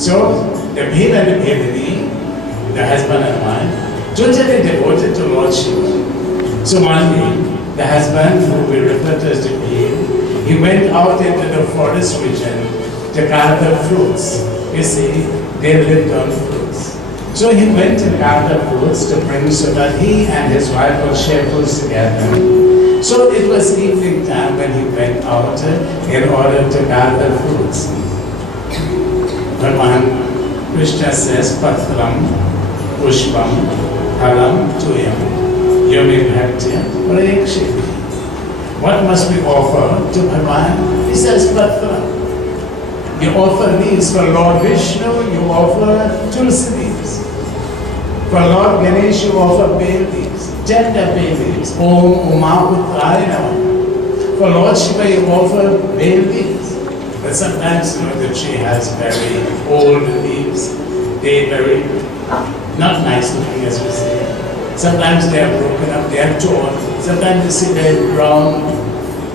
So the Bhil and the Bhelini, the husband and wife, totally devoted to Lord Shiva. So one day, the husband, who we refer to as the Bhil, he went out into the forest region to gather fruits. You see, they lived on fruits. So he went to gather fruits to bring so that he and his wife would share fruits together. So it was evening time when he went out in order to gather fruits. Bhagavan Krishna says, Patram, Pushpam, Haram, Tuyam, Yomi Bhaktya, Prayakshiti. What must we offer to Bhagavan? He says, Patram. You offer leaves for Lord Vishnu, you offer tulsi leaves. For Lord Ganesh, you offer bay leaves, tender bay leaves. Om Uma Uttarayana. For Lord Shiva, you offer bay leaves. But sometimes, the tree has very old leaves. They're very not nice looking, as we say. Sometimes they are broken up, they are torn. Sometimes you see they're brown.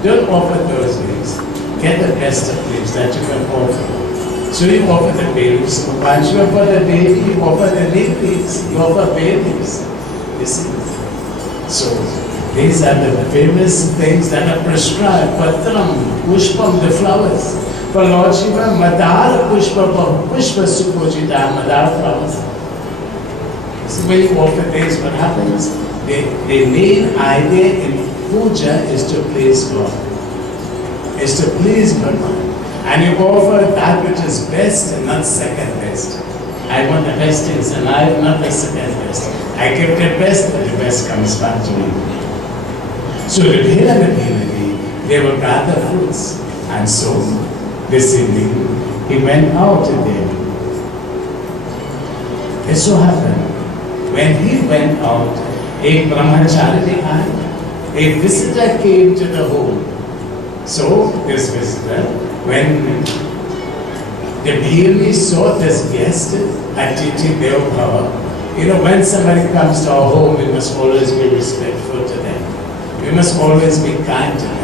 Don't offer those leaves. Get the best of leaves that you can offer. So you offer the bay leaves. Once you offer the bay leaves, you offer the leaf leaves, you offer bay leaves. You see? So these are the famous things that are prescribed. Patram, Pushpam, the flowers. For Lord Shiva, Madar Pushpam, Pushpa Supojita, Madar flowers. So when you offer things, what happens? The main idea in puja is to please God. Is to please Bhagavan. And you offer that which is best and not second best. I want the best things in life, not the second best. I give the best and the best comes back to me. So the Bhil and the Bhelini, they will gather fruits. And so, this evening, he went out there. It so happened, when he went out, a brahmachari had, a visitor came to the home. So, this visitor, when the Bhelini saw this guest, Atiti Deodath, when somebody comes to our home, we must always be respectful to them. We must always be kind to them.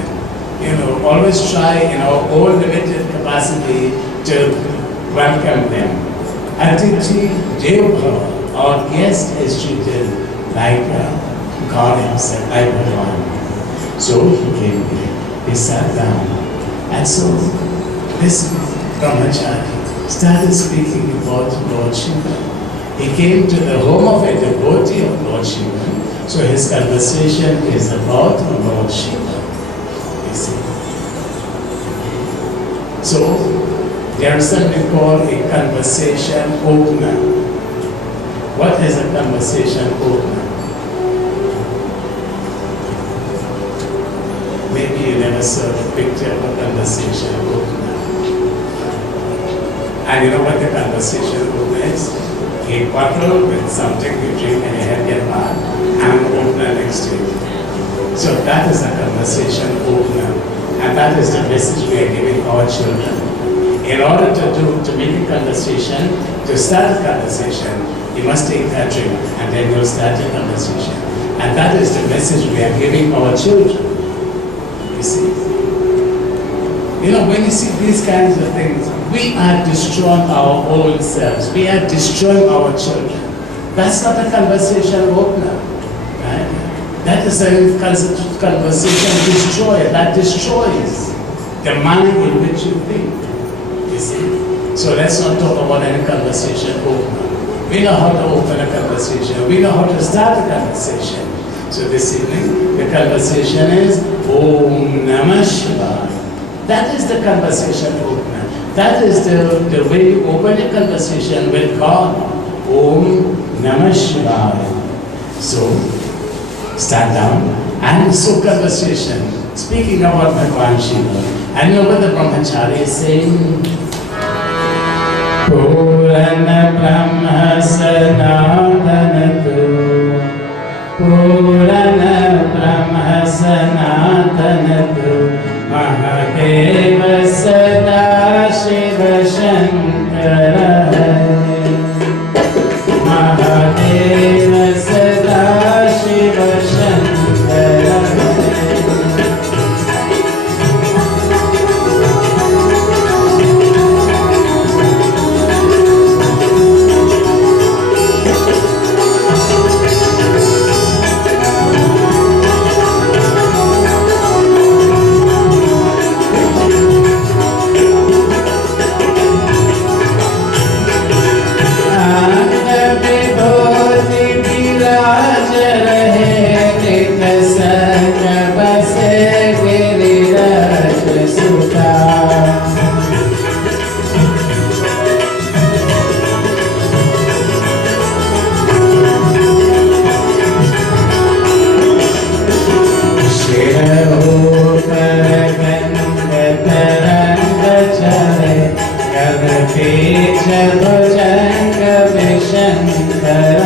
Always try in our own limited capacity to welcome them. Atiti Deodath, our guest, is treated like God himself, like Bhagavan. So, he came here. He sat down, and so this brahmachari started speaking about Lord Shiva. He came to the home of a devotee of Lord Shiva, so his conversation is about Lord Shiva. You see. So there is something called a conversation opener. What is a conversation opener? Maybe you never saw the picture of a conversation opener. And you know what the conversation opener is? A bottle with something you drink and you have your mouth and an opener next to you. So that is a conversation opener. And that is the message we are giving our children. In order to make a conversation, to start a conversation, you must take that drink and then you'll start a conversation. And that is the message we are giving our children. You see? When you see these kinds of things, we are destroying our own selves. We are destroying our children. That's not a conversation opener. Right? That is a conversation destroyer. That destroys the manner in which you think. You see? So let's not talk about any conversation opener. We know how to open a conversation. We know how to start a conversation. So this evening, the conversation is Om Namah Shivaya. That is the conversation opener. That is the way you open a conversation with God. Om Namah Shivaya. So, stand down and so conversation, speaking about Bhagavan Shiva. And you know what the brahmachari is saying? Purana Brahma Sanathanatu Purana Brahma Sanatanatu Mahadeva Sada Shiva Shankara Mahadeva Sada Shiva Shankara. भुजंग विशंकर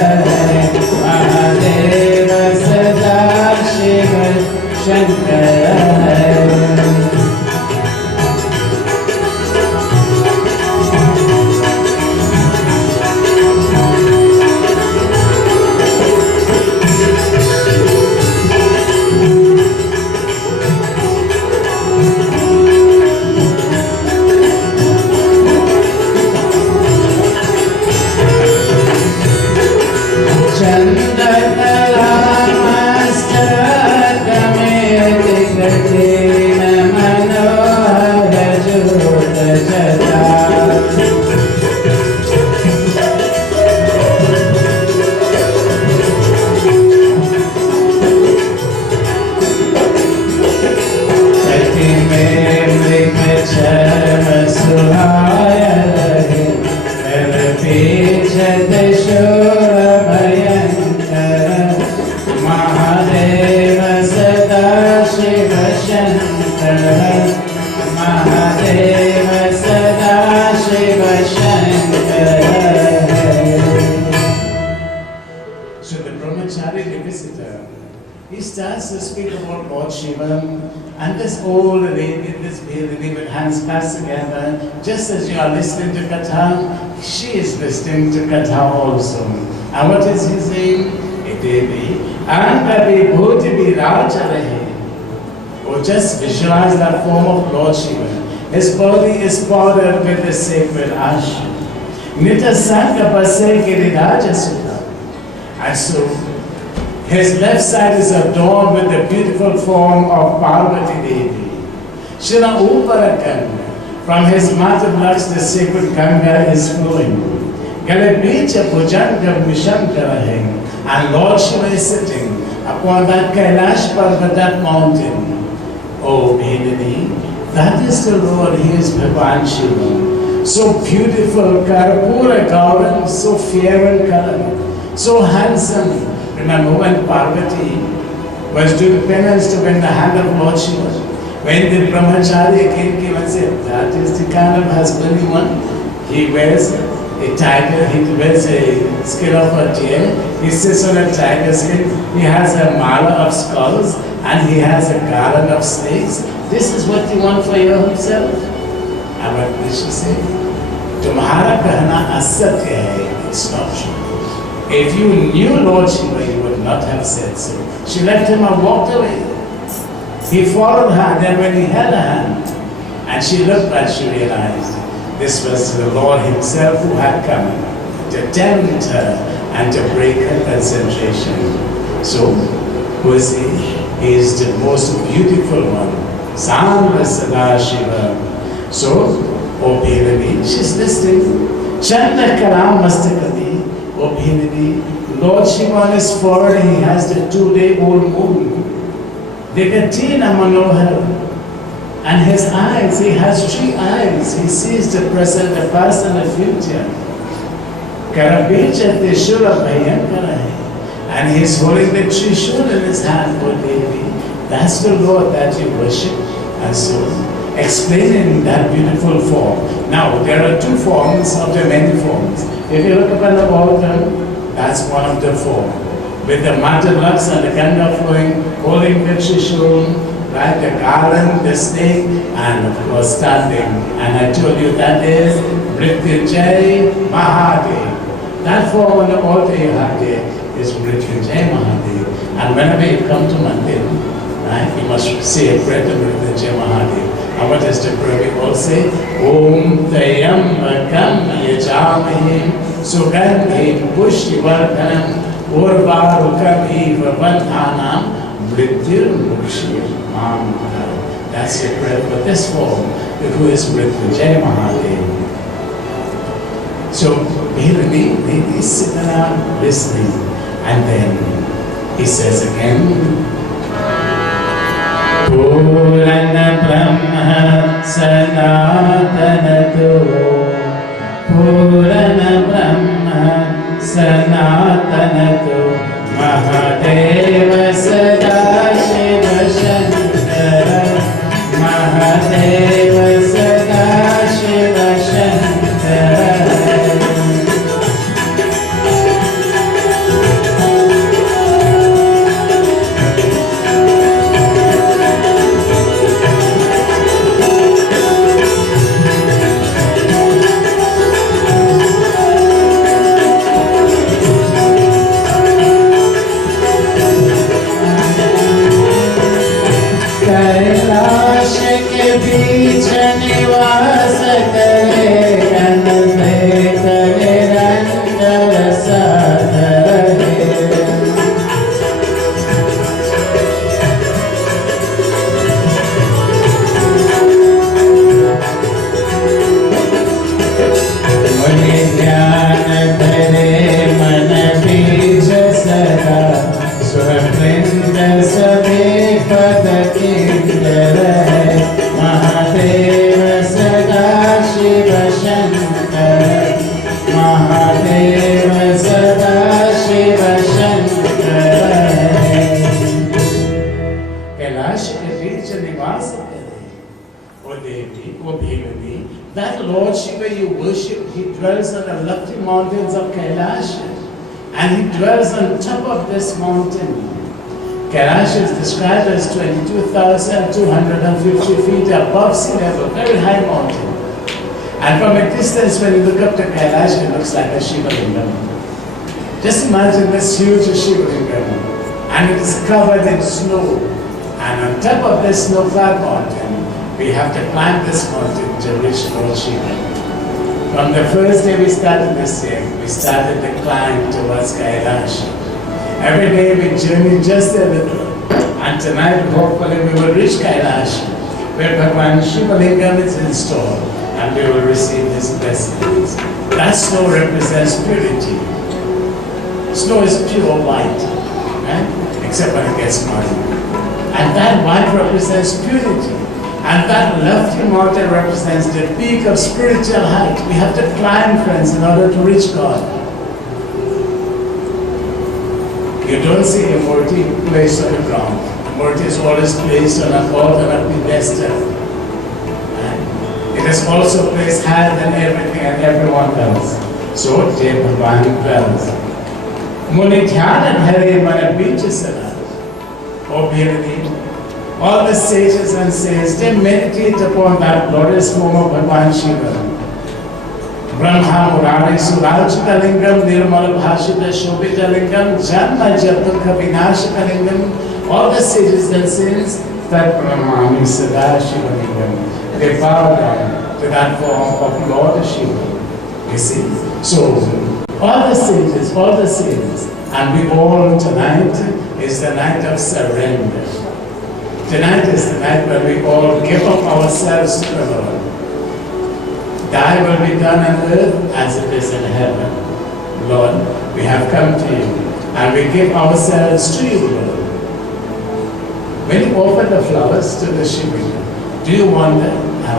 महादेव सदा Shiv Shankar. He starts to speak about Lord Shiva, and this old lady, this lady with hands clasped together, just as you are listening to Katha, she is listening to Katha also. And what is he saying? Devi, Antabi Bhuti Viraja Rahe. Oh, just visualize that form of Lord Shiva. His body is powdered with the sacred ash. Nita Sangha Pase Giriraja Sutta. And so, his left side is adorned with the beautiful form of Parvati Devi. Shila Uparakan, from his matulaks the sacred Ganga is flowing. Galabecha Pujanga Vishankara, and Lord Shiva is sitting upon that Kailash Parvat, that mountain. Oh, Bhenani, that is the Lord, he is Bhagavan Shiva. So beautiful, Karapura Gauran, so fair in color, so handsome. Remember when Parvati was doing penance to win the hand of Lord Shiva, when the brahmachari came and said, that is the kind of husband you want. He wears a tiger, he wears a skin of a deer, he sits on a tiger skin, he has a mala of skulls, and he has a garland of snakes. This is what you want for yourself? And what did she say? Tumhara kahna asatya hai, it's not true. If you knew Lord Shiva, you would not have said so. She left him and walked away. He followed her, and then when he held her hand, and she looked back, she realized this was the Lord himself who had come to tempt her and to break her concentration. So, who is he? He is the most beautiful one. Samba Sada Shiva. So, O Bhenani, she's listening. Chanda Kalam Mastakati. O Bhenani, Lord Shiva on his forehead, he has the 2-day-old moon. Vikatina Manohar. And his eyes, he has 3 eyes. He sees the present, the past, and the future. Karabecha Teshura Bhayankara. And he's holding the Trishul in his hand, O Devi. That's the Lord that you worship. And so, explaining that beautiful form. Now, there are 2 forms of the many forms. If you look upon the altar, that's one of the 4. With the matulaks and the Ganga flowing, holding the Trishul, right, the garland, the snake, and of course standing. And I told you that is Mrityunjay Mahadev. That form on the altar you have there is Mrityunjay Mahadev. And whenever you come to Mandir, right, you must say a prayer to Mrityunjay Mahadev. And what does the prayer we all say? Om Tayambakam Yajamahe Sugandhim Pushtivardhanam Urvarukam Eva Bandhanam Mrityur Mukshir Mamara. That's the prayer for this form, who is Mrityunjay Mahadev. So, Bhenani is sitting around listening, and then he says again, Purana Brahma Sanatanato Purana Brahma Sanatanato Mahadeva Sada Shiva Shankara Mahadeva Sada Shiva Shankara He dwells on the lofty mountains of Kailash, and he dwells on top of this mountain. Kailash is described as 22,250 feet above sea level, very high mountain. And from a distance, when you look up to Kailash, it looks like a Shiva Lingam. Just imagine this huge Shiva Lingam, and it is covered in snow. And on top of this snow-clad mountain, we have to climb this mountain to reach Lord Shiva. From the first day we started this year, we started the climb towards Kailash. Every day we journey just a little, and tonight hopefully we will reach Kailash, where Bhagavan Shiva Lingam is installed, and we will receive his blessings. That snow represents purity. Snow is pure white, right? Except when it gets muddy. And that white represents purity. And that lofty mountain represents the peak of spiritual height. We have to climb, friends, in order to reach God. You don't see a murti placed on the ground. The murti is always placed on an altar of pedestal. It is also placed higher than everything and everyone else. So, Jai Bhagavan dwells. Muni Dhyan Hare Mana Bichasana. O Bhirani, all the sages and saints, they meditate upon that glorious form of Bhagavan Shiva. Brahma Murari Surajita Lingam, Nirmala Bhashita Shobhita Lingam, Janma Jatukha Vinashika Lingam, all the sages and saints, that Brahmani Sada Shiva Lingam, they bow down to that form of Lord Shiva. You see? So, all the sages, all the saints, and we all tonight is the night of surrender. Tonight is the night when we all give up ourselves to the Lord. Thy will be done on earth as it is in heaven. Lord, we have come to you, and we give ourselves to you, Lord. When you offer the flowers to the Shiva, do you wonder, I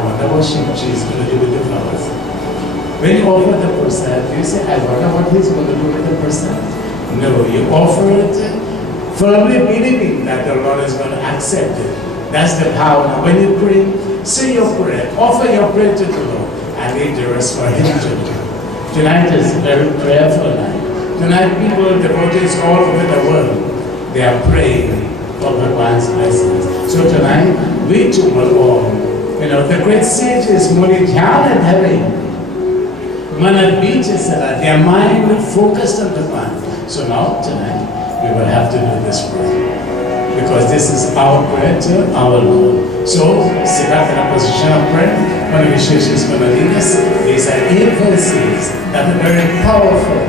wonder what Shivaji is going to do with the flowers? When you offer the prasad, do you say, I wonder what he's going to do with the prasad? No, you offer it firmly believing that the Lord is going to accept it. That's the power. Now, when you pray, say your prayer, offer your prayer to the Lord, and leave the rest for Him to do. Tonight is a very prayerful night. Tonight, people, devotees all over the world, they are praying for Bhagavan's blessings. So tonight, we too will all, the great sages, Muni Dhyan and Hare, Mana Bichasara, their mind focused on Bhagavan. So now, tonight, we will have to do this prayer. Because this is our prayer to our Lord. So, sit up in a position of prayer. One of the Shishis is going to lead us. These are 8 verses that are very powerful,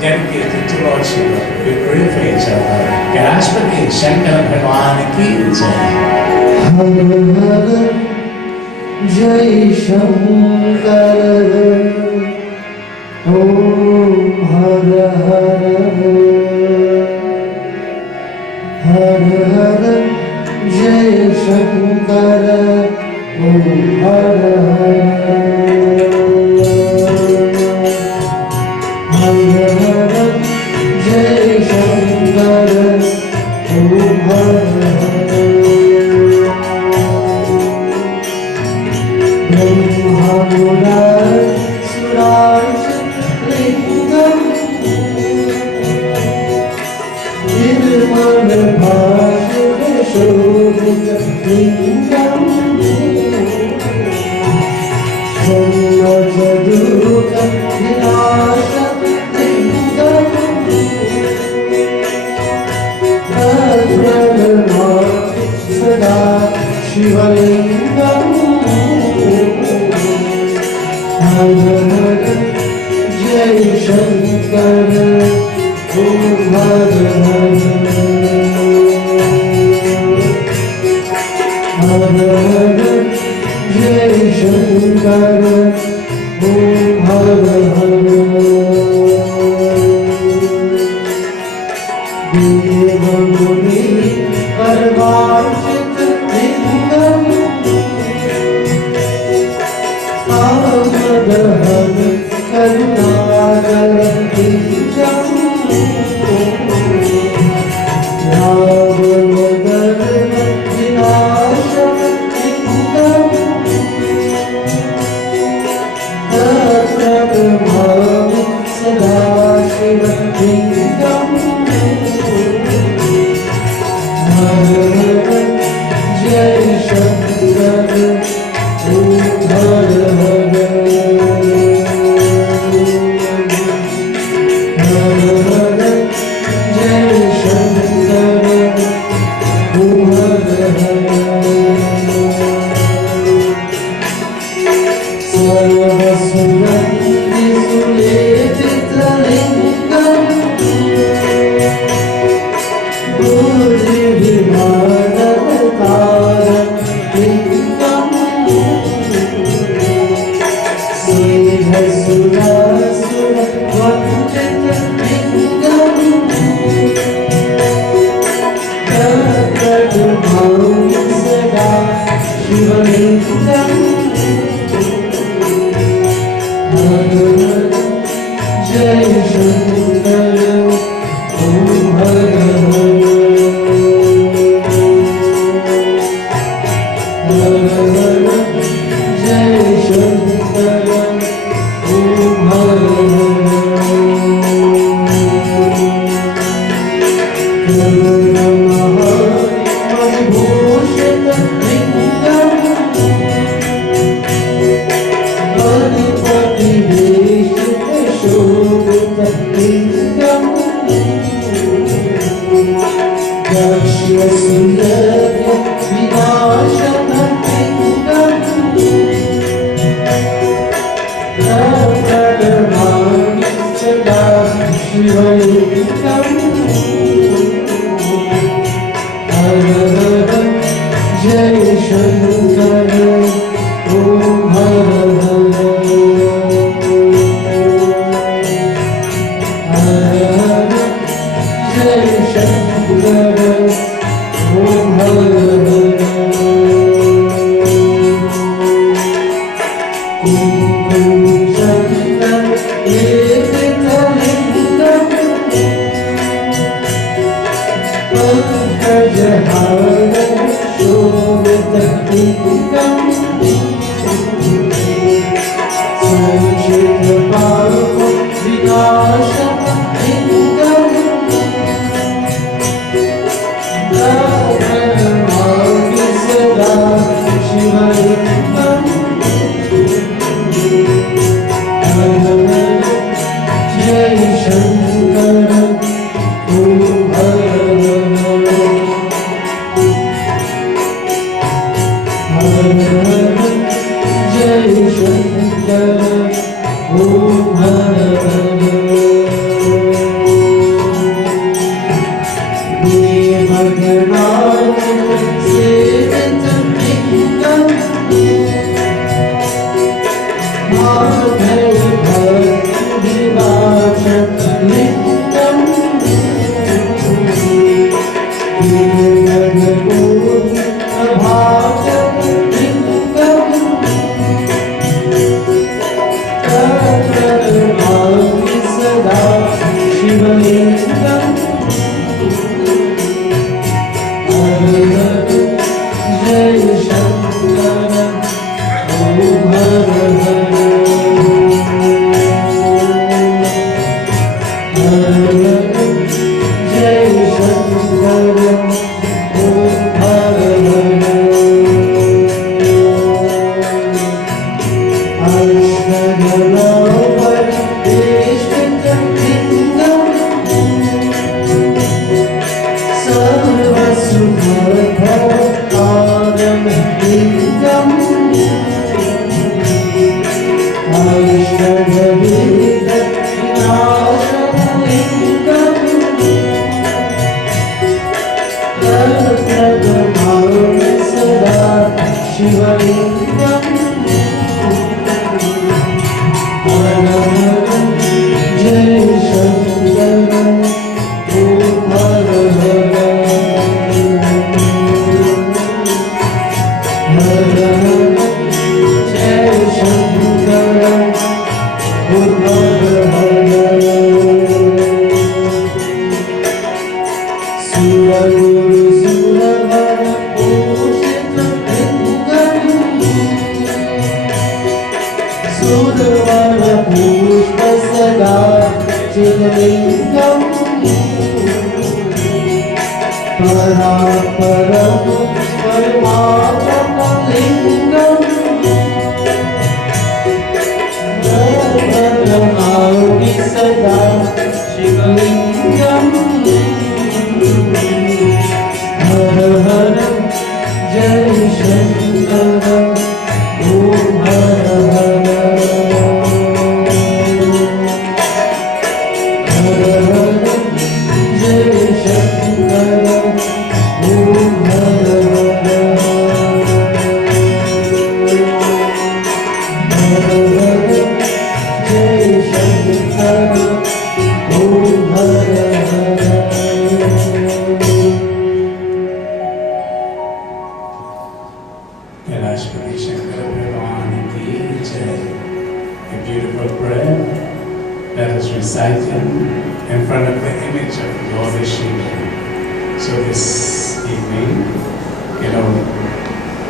dedicated to Lord Shiva. We pray for each other. Kailash Shankar Bhagavan ki jai. Har Har Jai Shankar. Om Har Har. Har Har Jai Shankar. Om Har Har. Har Har Jai Shankar. Om Har Har. Brahma Murari Surajita Lingam, Nirmala Bhashita Shobhita Lingam, Janma Jaduka Vinasha Lingam, Brahma Sada Shiva Lingam, Har Har Jai Shankar. Om Har Har. Har Har Jai Shankar. Om Har Har. Deva Muni Parvashita Lingam, Amadham Karunagara Lingam, Ravanadharma Vinasha Lingam, Tathata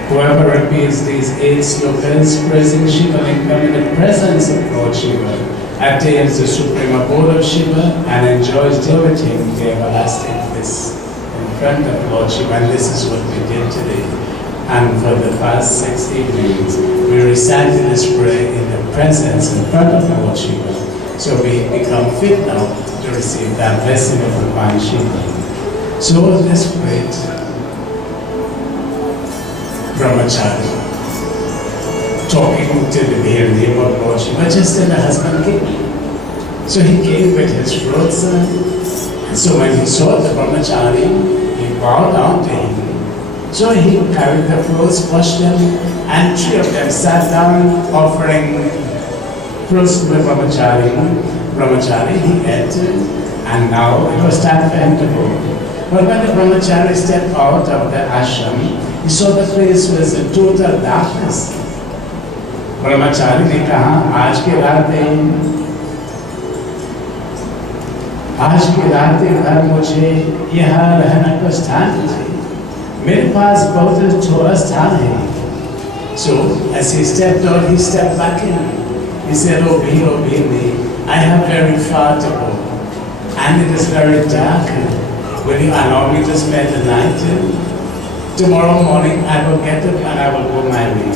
Whoever repeats these 8 slokas praising Shiva Lingam in the presence of Lord Shiva attains the supreme abode of Shiva and enjoys with him the everlasting bliss in front of Lord Shiva. And this is what we did today. And for the past 6 evenings, we recited this prayer in the presence, in front of Lord Shiva. So we become fit now to receive that blessing of Divine Shiva. So this great brahmachari, talking to the deity about Lord Shiva, just then the husband came. So he came with his fruits. So when he saw the brahmachari, he bowed down to him. So he carried the fruits, washed them, and 3 of them sat down offering fruits to the brahmachari. Brahmachari, he ate, and now it was time for him to go. But when the brahmachari stepped out of the ashram, he saw the place was in total darkness. ब्रह्मचारी ने कहा आज की रात घर मुझे यहाँ रहना का स्थान चाहिए, मेरे पास बहुत थोड़ा स्थान है. So as he stepped out, he stepped back in. He said, oh Bhimi, I have very far to go and it is very dark. Will you allow me to spend the night? Tomorrow morning I will get up and I will go my way.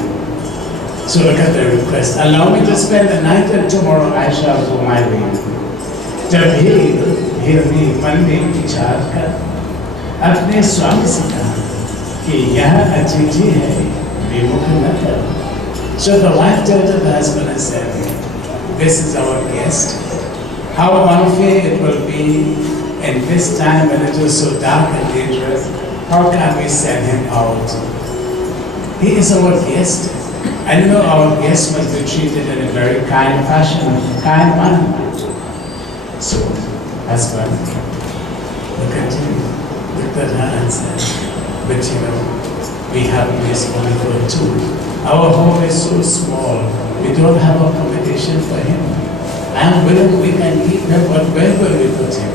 So look at the request. Allow me to spend the night and tomorrow I shall go my way. जब भी मन में विचार कर अपने स्वामी से कहा कि यह अतिथि है, विमुख न कर. So the wife told the husband and said, this is our guest. How unfair it will be in this time when it is so dark and dangerous. How can we send him out? He is our guest. And you know our guests must be treated in a very kind fashion, kind manner. So, husband looked at her and said, but you know, we have this only for 2. Our home is so small, we don't have accommodation for him. I am willing we can keep him, but where will we put him?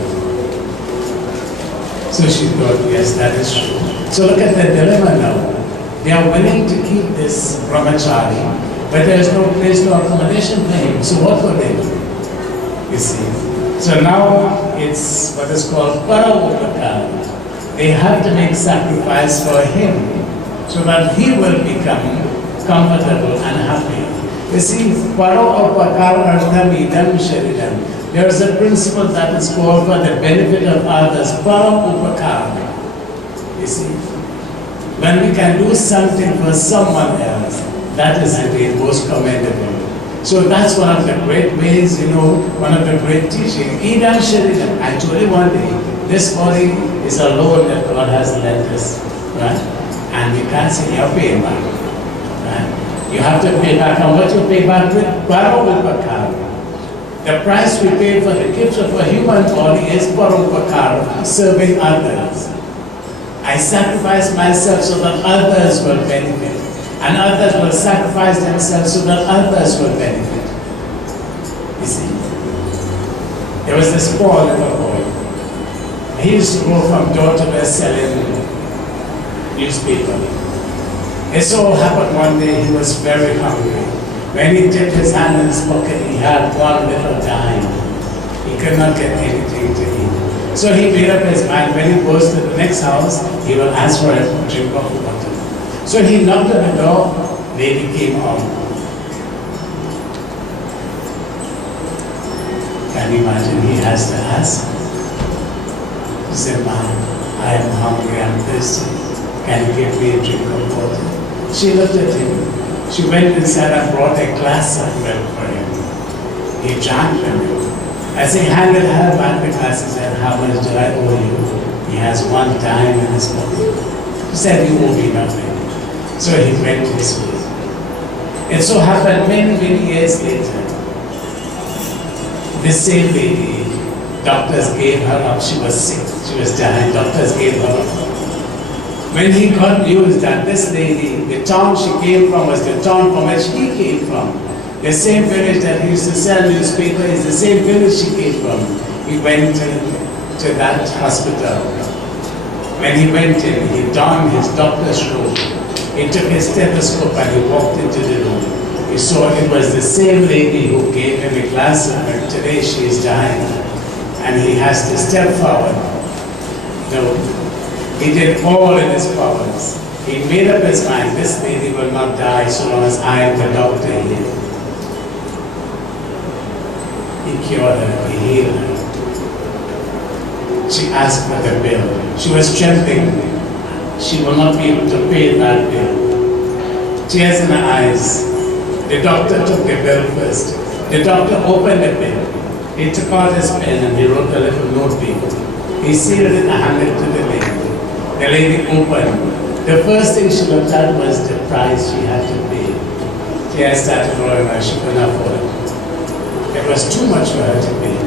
So she thought, yes, that is true. So look at the dilemma now. They are willing to keep this brahmachari, but there is no place, no accommodation for him. So what will they do? You see. So now it's what is called para. They have to make sacrifice for him so that he will become comfortable and happy. You see, there is a principle that is called for the benefit of others. You see. When we can do something for someone else, that is indeed most commendable. So that's one of the great ways, you know, one of the great teachings. Idam Sharidam. Actually one day, this body is a loan that God has lent us, right? And we can't say you're paying back, right? You have to pay back. And what you pay back with? Parupakara. The price we pay for the gift of a human body is Parupakara, serving others. I sacrifice myself so that others will benefit. And others will sacrifice themselves so that others will benefit. You see? There was this poor little boy. He used to go from door to door selling newspaper. It so happened one day he was very hungry. When he dipped his hand in his pocket, he had one little dime. He could not get anything to eat. So he made up his mind, when he goes to the next house, he will ask for a drink of water. So he knocked on the door, lady came out. Can you imagine? He has to ask. He said, "Ma'am, I am hungry, I am thirsty. Can you give me a drink of water?" She looked at him. She went inside and brought a glass of milk for him. He drank the milk. As he handed her back the glass, he said, "How much do I owe you?" He has one dime in his pocket. He said, "You owe me nothing." So he went his way. It so happened many years later, this same lady, doctors gave her up. She was sick, she was dying, doctors gave her up. When he got news that this lady, the town she came from was the town from which he came from, the same village that he used to sell newspaper is the same village she came from, he went to that hospital. When he went in, he donned his doctor's robe. He took his stethoscope and he walked into the room. He saw it was the same lady who gave him a glass of milk and today she is dying, and he has to step forward. He did all in his powers. He made up his mind, this lady will not die so long as I am the doctor here. He cured her, he healed her. She asked for the bill. She was trembling. She will not be able to pay that bill. Tears in her eyes. The doctor took the bill first. The doctor opened the bill. He took out his pen and he wrote a little note paper. He sealed it and handed it to the lady. The lady opened. The first thing she looked at was the price she had to pay. Tears started rolling and she couldn't afford it. It was too much for her to pay.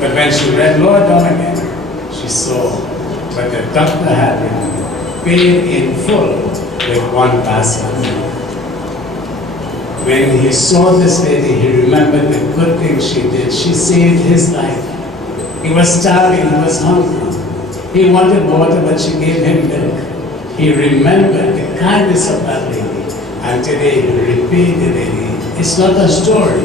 But when she read lower down again, she saw what the doctor had written, paid in full with one basket. When he saw this lady, he remembered the good thing she did. She saved his life. He was starving, he was hungry. He wanted water, but she gave him milk. He remembered the kindness of that lady. And today he repaid the lady. It's not a story.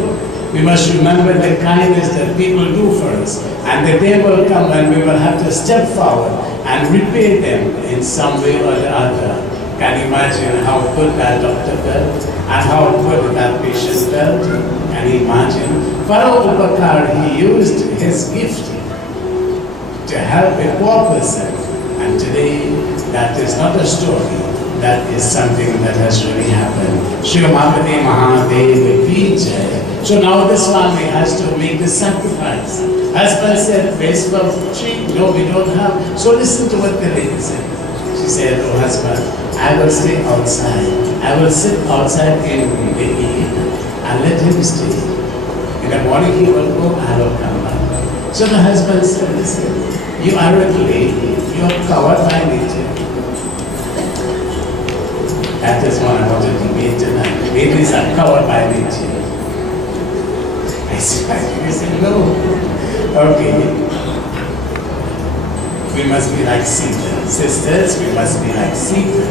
We must remember the kindness that people do for us. And the day will come when we will have to step forward and repay them in some way or the other. Can you imagine how good that doctor felt and how good that patient felt? Can you imagine? Pharaoh Upakar, he used his gift to help a poor person. And today, that is not a story. That is something that has really happened. Shri Mahavade Mahadev Ki Jai. So now this family has to make the sacrifice. Husband said, base for tree? No, we don't have. So listen to what the lady said. She said, oh husband, I will stay outside. I will sit outside in the evening and let him stay. In the morning he will go, I will come back. So the husband said, listen, you are a lady, you are covered by nature. That is what I want to debate tonight. Ladies are covered by nature. I said, no. Okay. We must be like Sita. Sisters, we must be like Sita.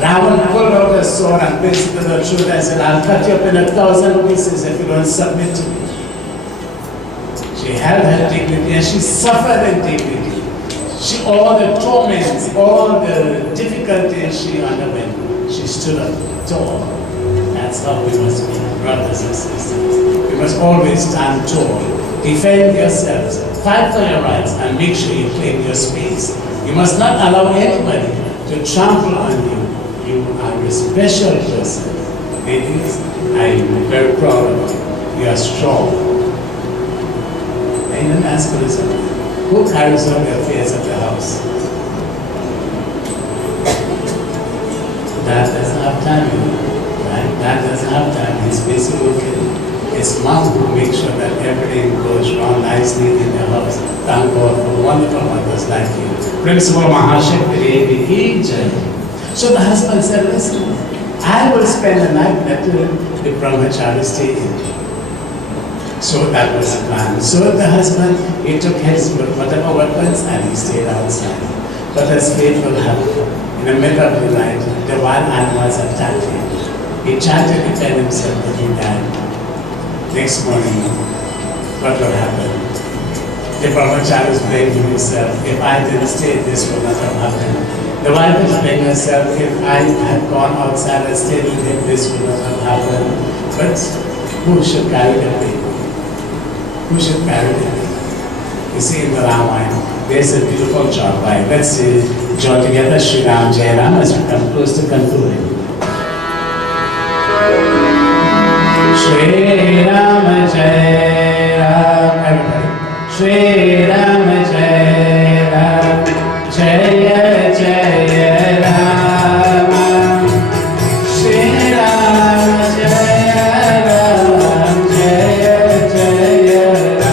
Ravan pulled out a sword and placed it on her shoulder and said, I'll cut you up in 1,000 pieces if you don't submit to me. She held her dignity and she suffered in dignity. All the torments, all the difficulties she underwent, she stood up tall. That's how we must be, brothers and sisters. We must always stand tall. Defend yourselves, fight for your rights, and make sure you claim your space. You must not allow anybody to trample on you. You are a special person. Ladies, I am very proud of you. You are strong. I didn't ask for this. Who carries on the affairs of the house? Dad doesn't have time, right? Dad doesn't have time. He's busy working. It's mom who makes sure that everything goes wrong nicely in the house. Thank God for wonderful mothers like you. Principal Mahashakti Ki Jai. So the husband said, listen, I will spend the night letting the brahmachari stay in. So that was the plan. So the husband, he took his whatever weapons and he stayed outside. But as fate will happen, in the middle of the night, the wild animals attacked him. He tried to defend himself, but he died. Next morning, what will happen? The brahmacharis blamed himself. If I didn't stay, this would not have happened. The wife is blaming herself. If I had gone outside and stayed with him, this would not have happened. But who should carry the blame? Who should carry it? You see in the Ramayana, there's a beautiful job by, let's join together Sri Ram Jai Ram as we come close to concluding. Shri Ram Jai Ram, everybody. Shri Ram Jai Ram, Jaya Jaya Ram. Shri Ram Jaya Ram, Jaya Jaya Ram.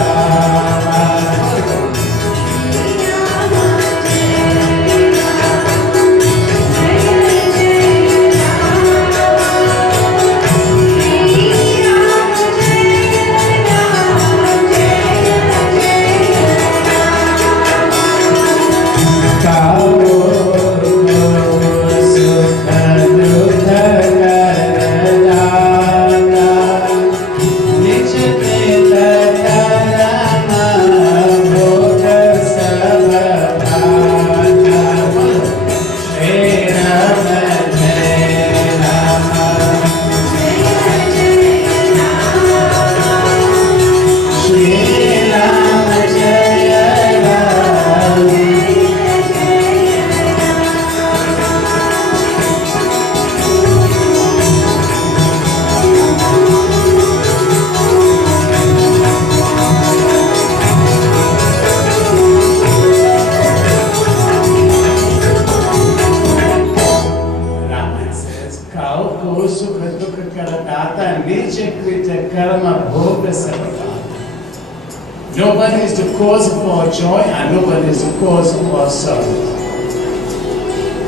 Nobody is the cause of our joy and nobody is the cause of our sorrow.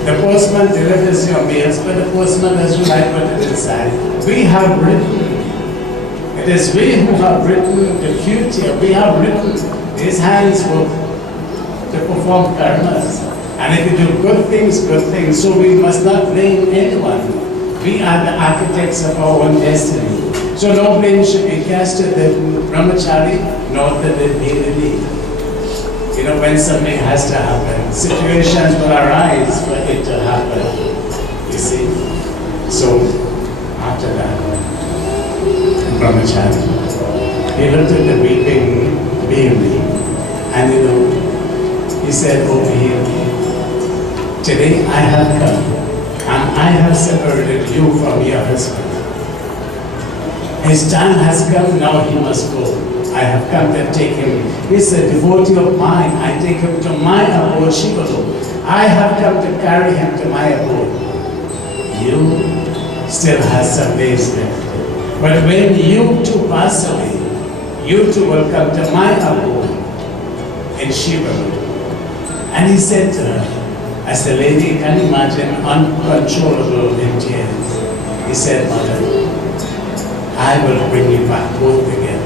The postman delivers your mails, but the postman doesn't write what is inside. We have written. It is we who have written the future. We have written these hands work to perform karmas. And if you do good things, so we must not blame anyone. We are the architects of our own destiny. So no blame should be cast at the brahmachari, nor to the devotee. You know, when something has to happen, situations will arise for it to happen. You see? So, after that, brahmachari, he looked at the weeping baby, and he said, "Oh baby, today I have come, and I have separated you from your husband. His time has come, now he must go. I have come to take him. He's a devotee of mine. I take him to my abode, Shivalo. I have come to carry him to my abode. You still have some days left. But when you two pass away, you two will come to my abode in Shivalo." And he said to her, as the lady can imagine, uncontrollable in tears, he said, "Mother, I will bring you back both together.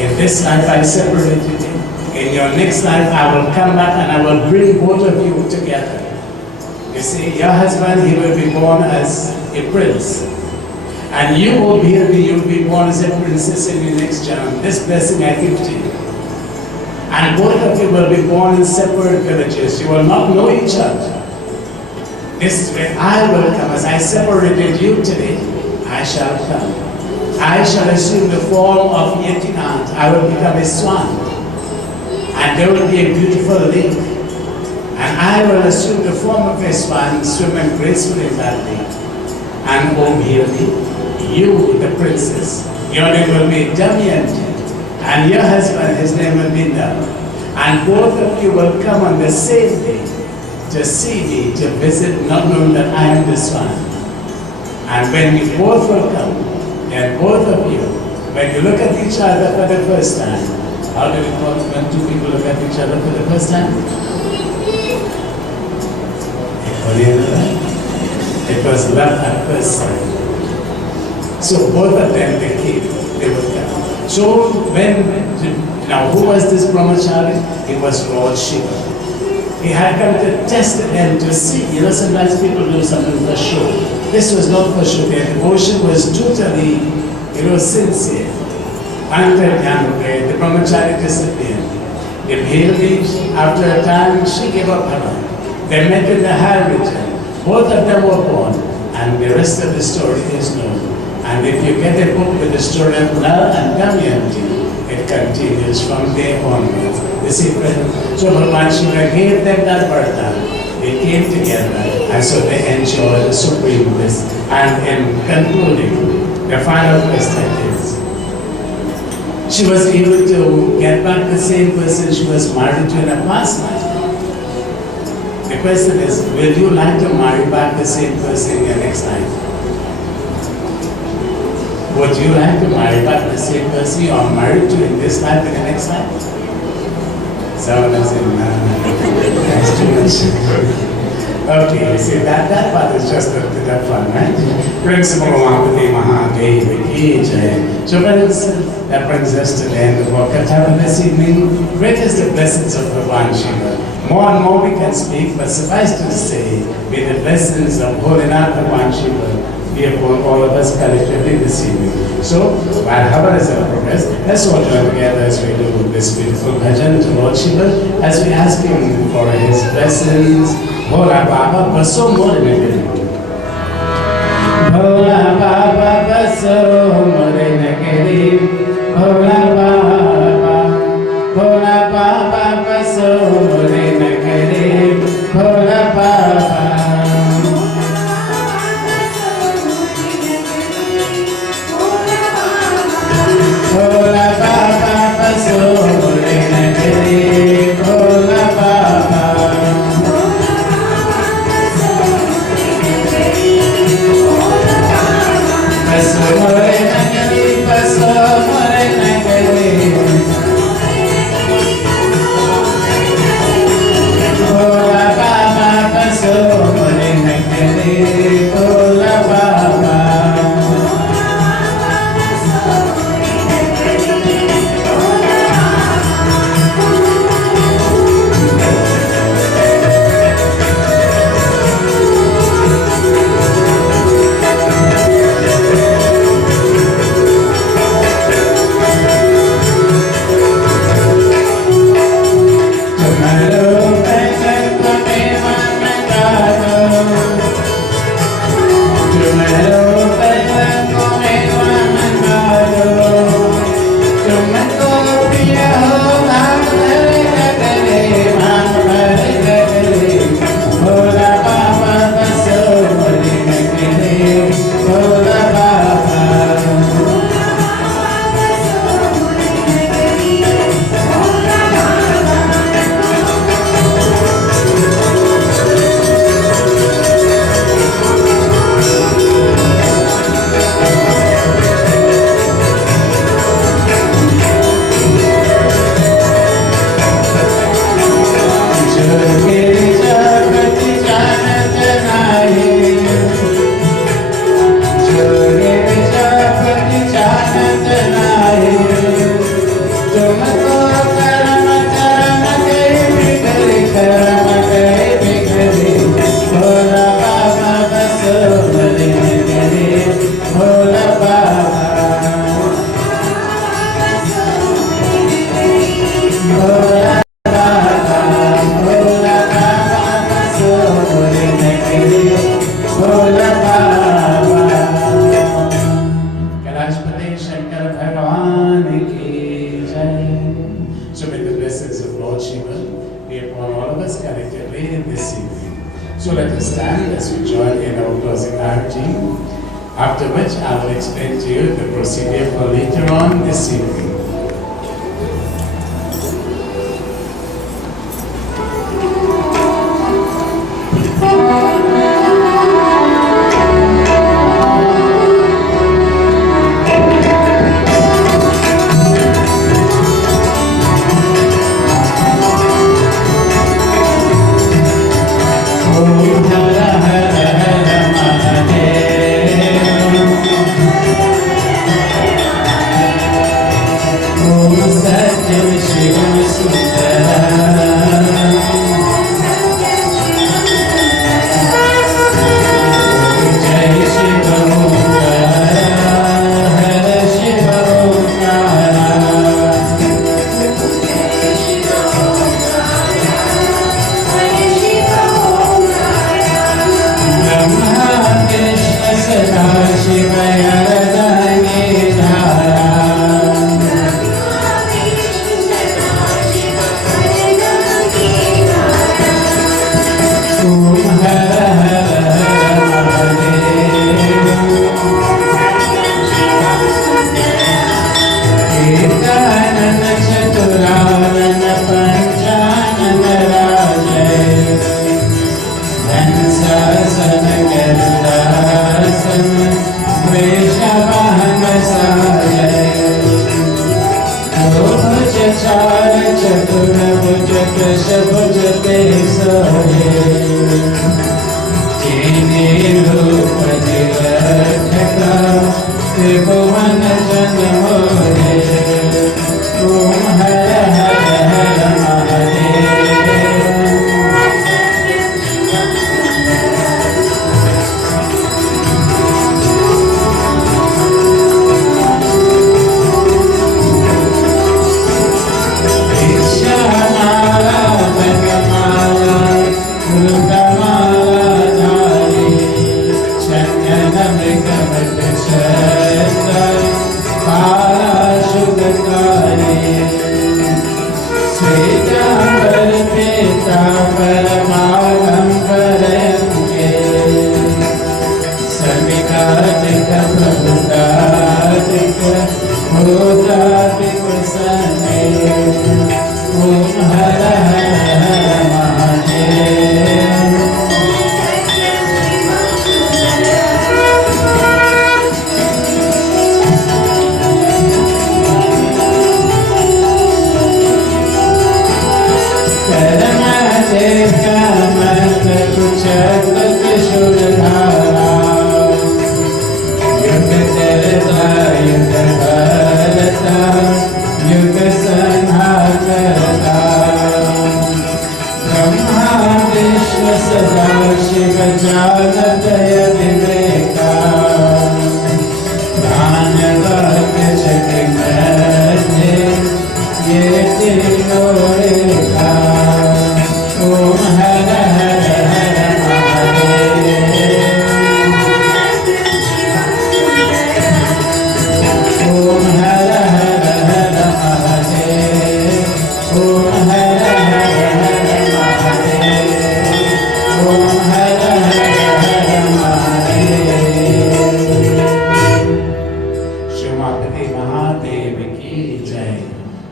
In this life I separated you. In your next life I will come back and I will bring both of you together. You see, your husband, he will be born as a prince. And you will be born as a princess in the next generation. This blessing I give to you. And both of you will be born in separate villages. You will not know each other. This is when I will come. As I separated you today, I shall come. I shall assume the form of Yetinant. I will become a swan. And there will be a beautiful lake. And I will assume the form of a swan, swimming gracefully in that lake. And O Bhirdi, you, the princess, your name will be Damayanti. And your husband, his name will be Nala. And both of you will come on the same day to see me, to visit, not knowing that I am the swan. And when you both will come, then both of you, when you look at each other for the first time, how do we call it when two people look at each other for the first time? It was love at first sight. So both of them, they came, they would come. So now who was this brahmachari? He was Lord Shiva. He had come to test them to see. You know, sometimes people do something for show. This was not for show. Their devotion was totally, sincere. Until the brahmachari disappeared. The Bhirdi, after a time, she gave up her life. They met in the high region. Both of them were born, and the rest of the story is known. And if you get a book with the story of Nala and Damayanti, it continues from there onwards. You see, so Bhagavan Shiva gave them that vardhan. They came together, and so they enjoyed the supreme bliss. And in concluding, the final question is, she was able to get back the same person she was married to in a past life. The question is, will you like to marry back the same person in your next life? Would you like to marry back the same person you are married to in this life and the next life? Someone is saying, no, that's too much. Okay, you see, that part is just that fun, right? Principal Mahapati Mahadevi Ki Jai. So friends, that brings us to the end of our Katha this evening. Great is the blessings of Bhagavan Shiva. More and more we can speak, but suffice to say, may the blessings of Bholenath Bhagavan Shiva be upon all of us collectively this evening. So, while Hava is in progress, let's all join together as we do this beautiful bhajan to Lord Shiva, as we ask him for his blessings. Bhola Baba Baso Morinagiri. Bhola Baba Baso Morinagiri. Bhola Baba Baso Morinagiri. Bhola Baba. Bhola Baba Baso Morinagiri. Bhola Baba. Baso Morinagiri. Baso Morinagiri. तुमको प्रिय हो धाम धर गगरे भाम भर गगरे भोला बाबा बसो मोरी नगरे भोला बाबा Shankar Bhagavan ki jai. So may the blessings of Lord Shiva be upon all of us collectively this evening. So let us stand as we join in our closing arati, after which I will explain to you the procedure for later on this evening.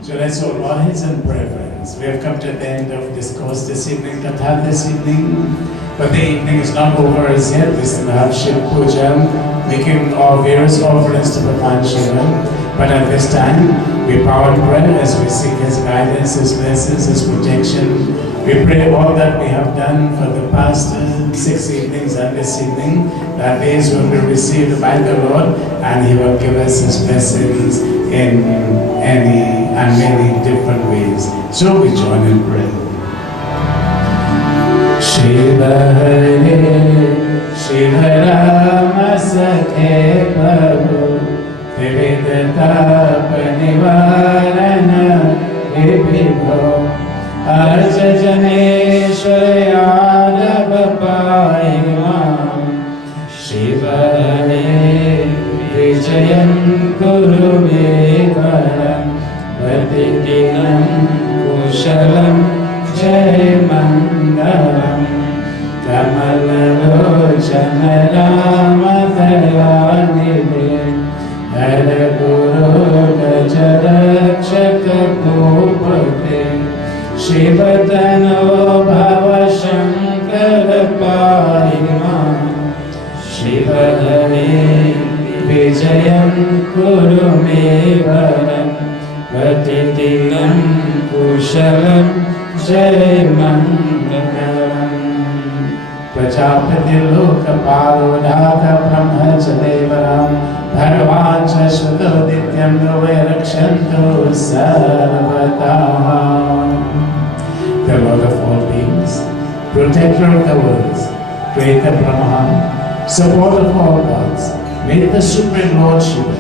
So let's all bow heads in preference. We have come to the end of discourse this evening, Katha this evening. But the evening is not over as yet. We still have Shiv Puja, making our various offerings to Bhagwan Shiva. But at this time, we bow in prayer as we seek His guidance, His blessings, His protection. We pray all that we have done for the past 6 evenings and this evening, that these will be received by the Lord, and He will give us His blessings in any and many different ways. So we join in prayer. Shiva Hare, Shiva Rama Sakhe Prabhu, Vividata Panivarana Vibhibho, Arja Janeshwara Yadav Paimam, Shiva Hare, Vijayam Kuru Vekaram, Vatitinam Kushalam Jai Mangalam, Kamalalochana Rama Dayanidhe, Hare Guru Gajarakshaka Gopate, Shivatano Bhava Shankar Parima, Shiva Hare Vijayam Kuru Mevaram, Vatitinam Kushalam Jai Mangalam. Prajapati Lokapalo Dada Brahma Chadevaram, Bhagavan Shashvato Dityam Nove Rakshanto Sarvata. The Lord of all beings, protector of the worlds, creator Brahman, support of all gods, may the Supreme Lord Shiva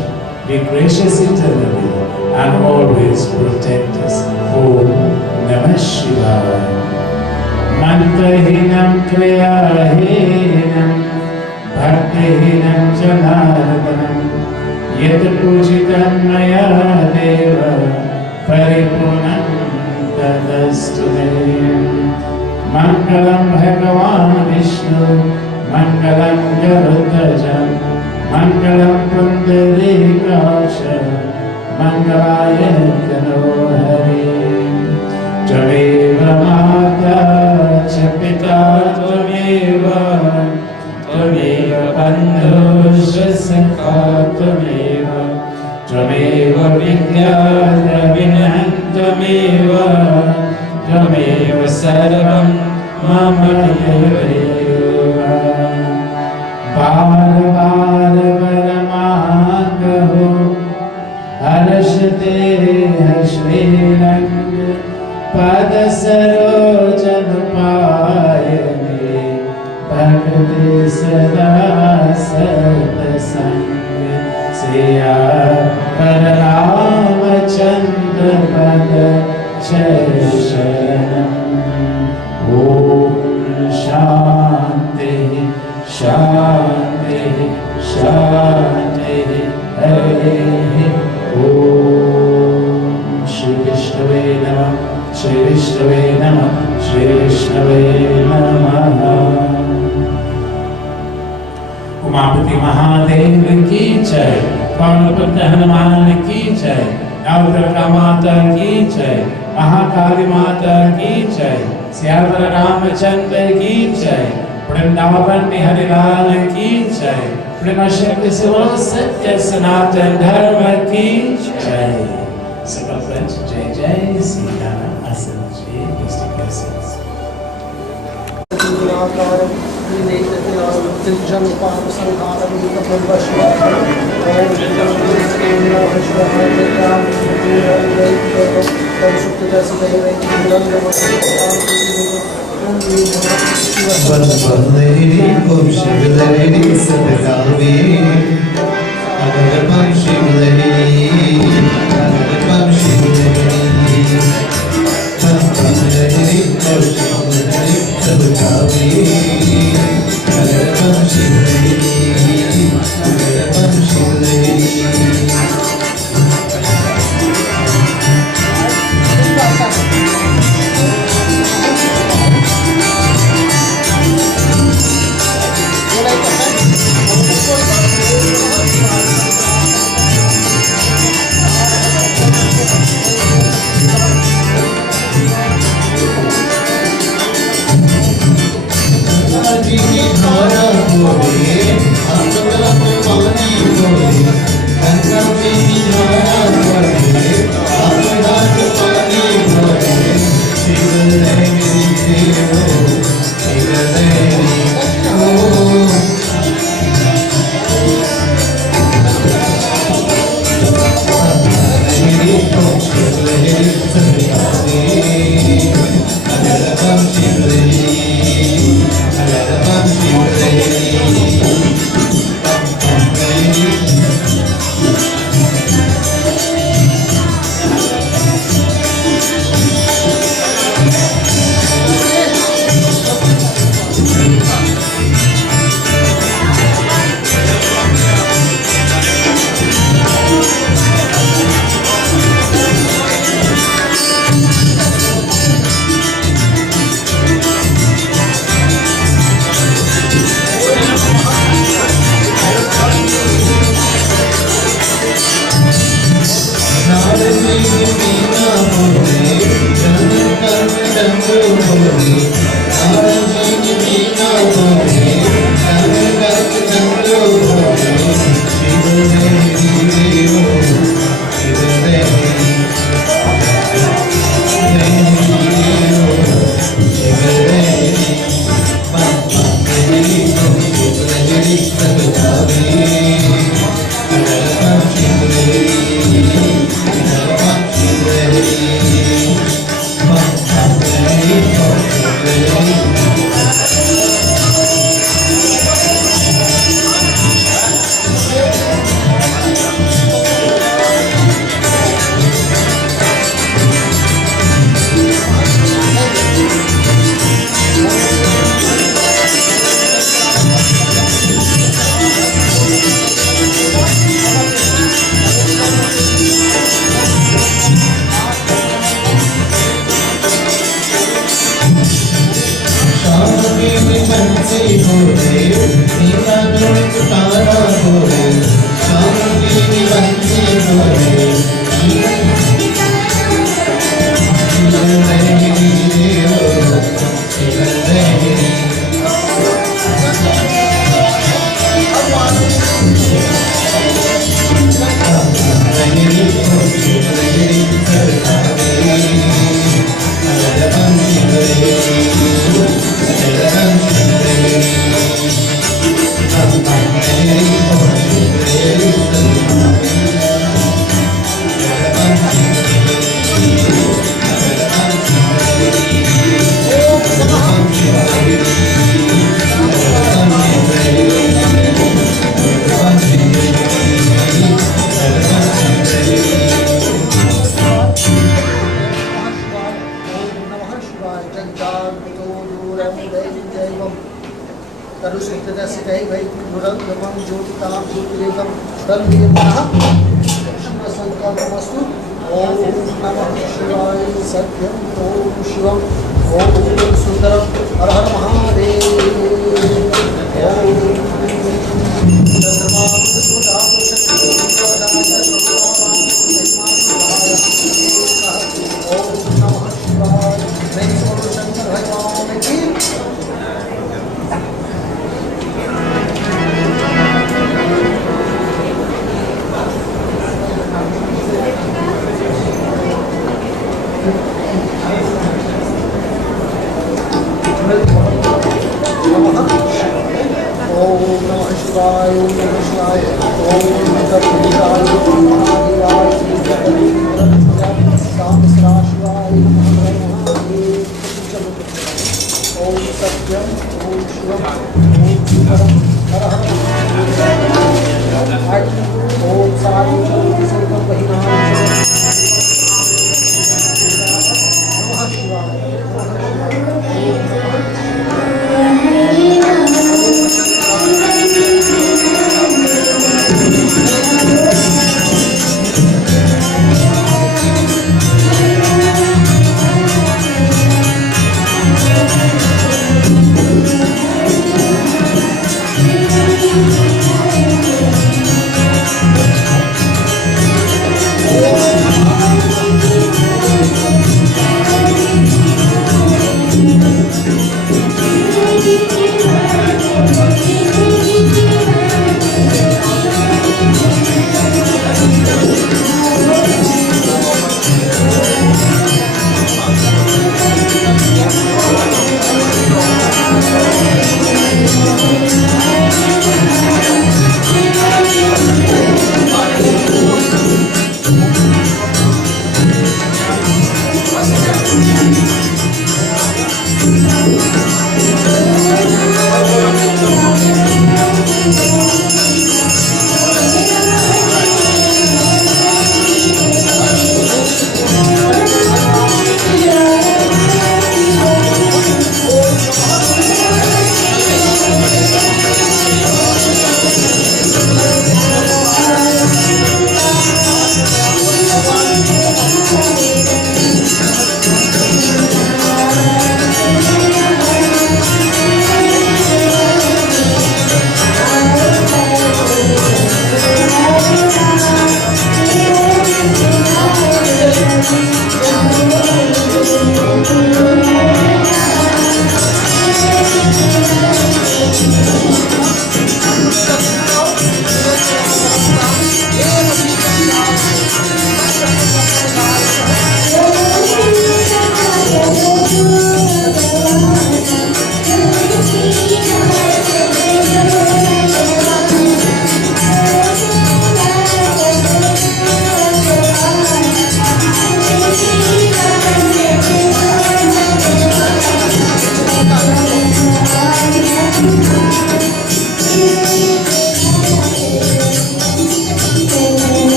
be gracious eternally and always protect us. Om Namah Shivaya. Mantrahinam Kriyahinam Bhaktihinam Janardanam Yat Pujitam Maya Deva Paripunam Tadastume. Mangalam Bhagavan Vishnu, Mangalam Garudajam, Mangalam Pundarikasha, Mangalaya Kano Hari. Tvameva Mata Chapita Tvameva, Tvameva Bandhusha Sakha Tvameva, Tvameva Vidya Dravinam Tvameva, Tvameva Sarvam Mama Yeva. Bar Bar Varamahago, Harashate Shrirang, Pada Sarojan Payane, Bhakti Sada Satasang, Siya Parama Chandra Pada Sharanam. Om Shanti Shanti Shanti Hare Om. Shri Vishnave Namah, Shri Vishnave Namah, Shri Vishnave Namah. Umapati Mahadev ki jai, Pavanaputta Hanuman ki jai, Navdurga Mata ki jai, Mahakali Mata ki jai, Syavara Ramachandra ki jai, Vrindavan Bihari Lal ki jai, Prema Shakti Siva Satya Sanatan Dharma ki jai. Sakal friends, Jai Jai, Sita, Asan Ji, Mystic Blessings.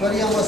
Variamos,